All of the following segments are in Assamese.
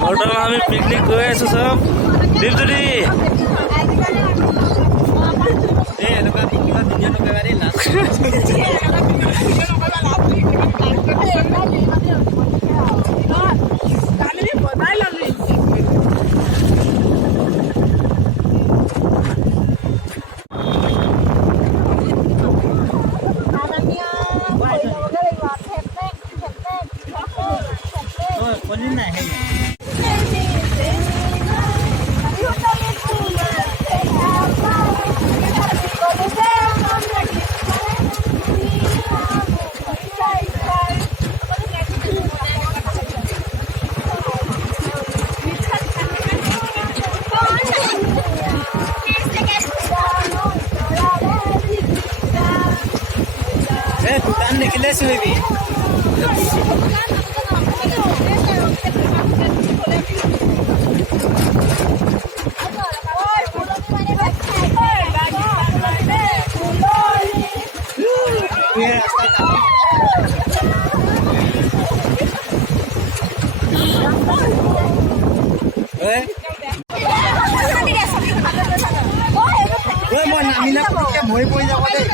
বৰ্তমান আমি পিকনিক গৈ আছো চব দীপজ্যোতি এনেকুৱা পিকনিকত ভিডিঅ' নকৰিবা দেই লাষ্ট दुकान निकले से भी মই নামিলে ভয় পৰি যাব দেই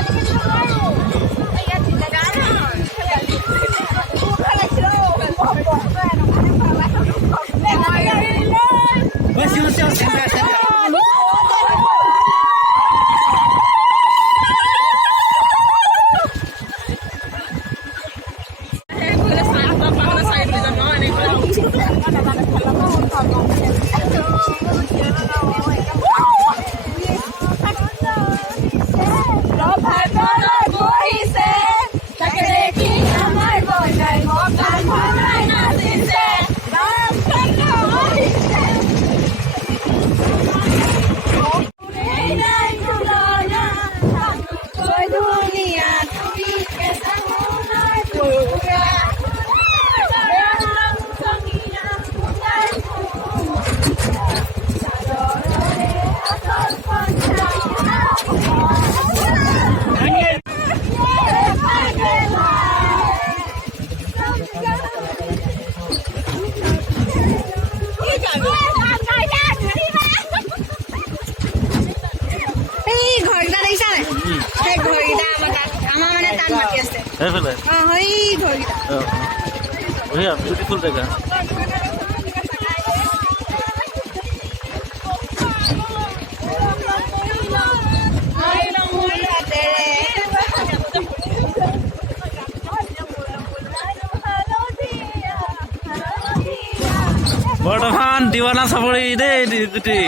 beautiful jagah বৰ্তমান দিৱানা চাবৰি দেই দিদি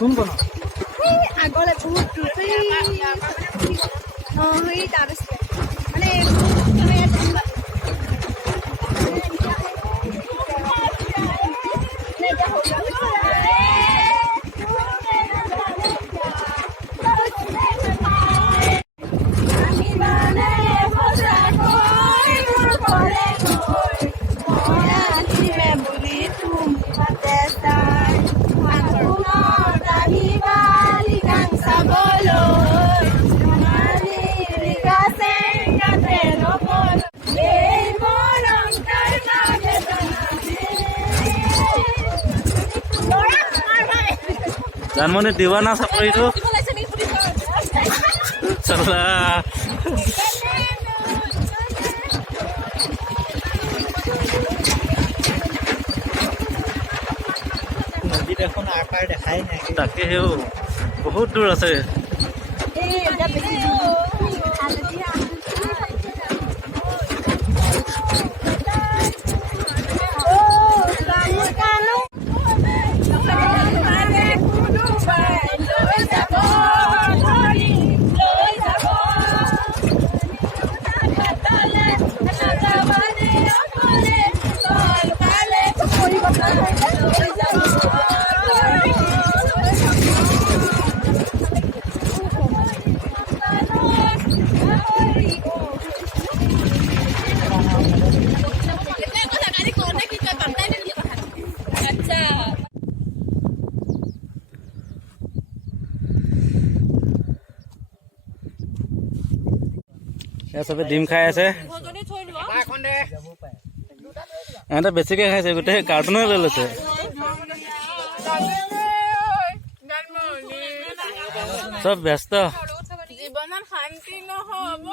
কোন কোন আগলে বহুত দূৰ তাৰ মানে জানমণি দিৱানা চাপৰিটো চলা নদীত এখন আকাৰ দেখাই নাই। তাকে হেও বহুত দূৰ আছে। চবে ডিম খাই আছে। এহঁতে বেছিকে খাইছে, গোটেই কাৰ্টুনে লৈ লৈছে। চব ব্যস্ত। জীৱনত শান্তি নহ'ব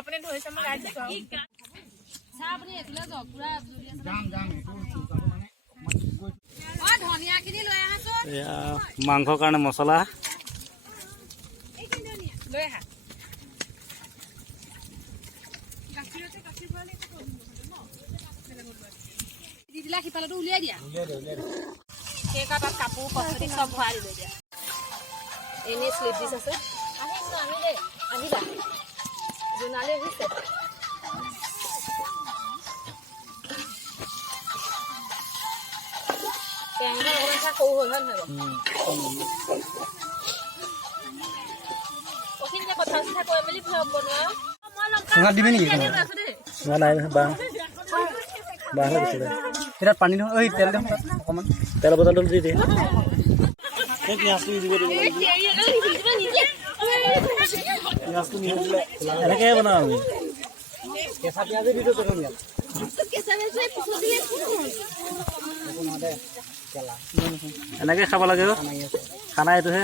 আপুনি ধৰিছে মই এয়া মাংসৰ কাৰণে মছলা লৈ আহা। সিফালতো উলিয়াই দিয়া। সেই তাত কাপোৰ কচমেটিক চব ভৰাই দিলো এতিয়া। এনেই শ্লিপ ডিছ আছে। আহিছো আমি দেই, আহিবা। জোনালী আহিছে। টেংকা অকণমান সৰু হ'ল হয় নহয় বাৰু? অখিনিতে কথা চথা কৈ মেলি বনোৱা। দিবি নেকি? নাই বাঁহ এতিয়া পানী নহয়, তেল দিম অকণমান। তেল বটলটো দি দিয়ে। এনেকে বনাওঁ আমি। কেঁচা পিঁয়াজে দি দিওঁ প্ৰথম ইয়াত। এনেকে খাব লাগে। খানা এইটোহে।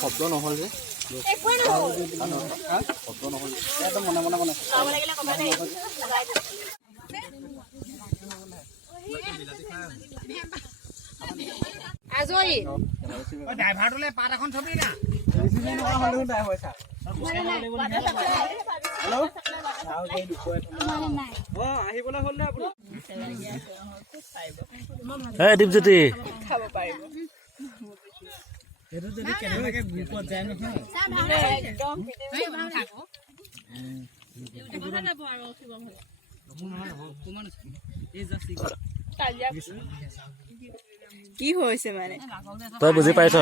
শব্দ নহ'ল যে শব্দ নহ'ল মনে মনে মনে আজৰি ড্ৰাইভাৰটোলৈ পাত এখন থবি না। আহিবলৈ হ'ল নে আপুনি? দীপজ্যোতি খাব পাৰিব। এইটো যদি কেনেবাকৈ গ্ৰুপত যায় নহয় একদম কি হৈছে মানে তই বুজি পাইছ?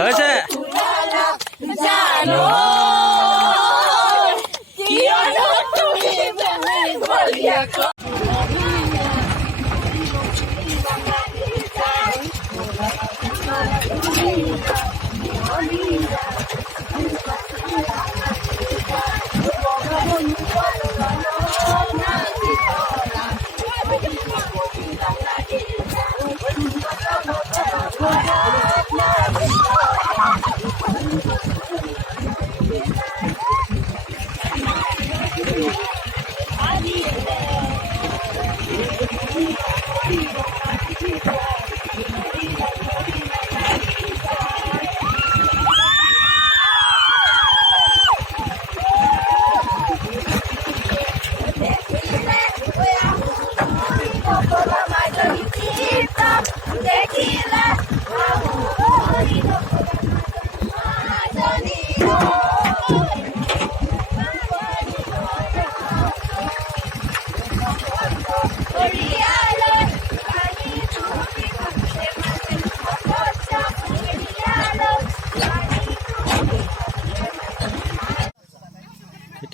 হৈছে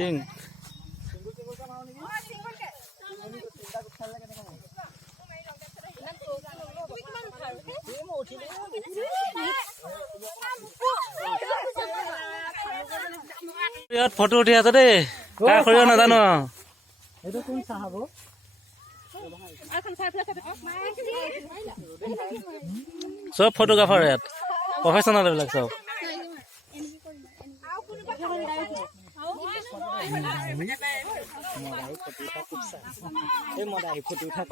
ফিটিং ইয়াত ফটো উঠি আছে দেই কাৰ সৰিয়হ নাজানো এইটো কোন চাহাব চব ফটোগ্ৰাফাৰ ইয়াত প্ৰফেচনেল এইবিলাক চব ফটো উঠা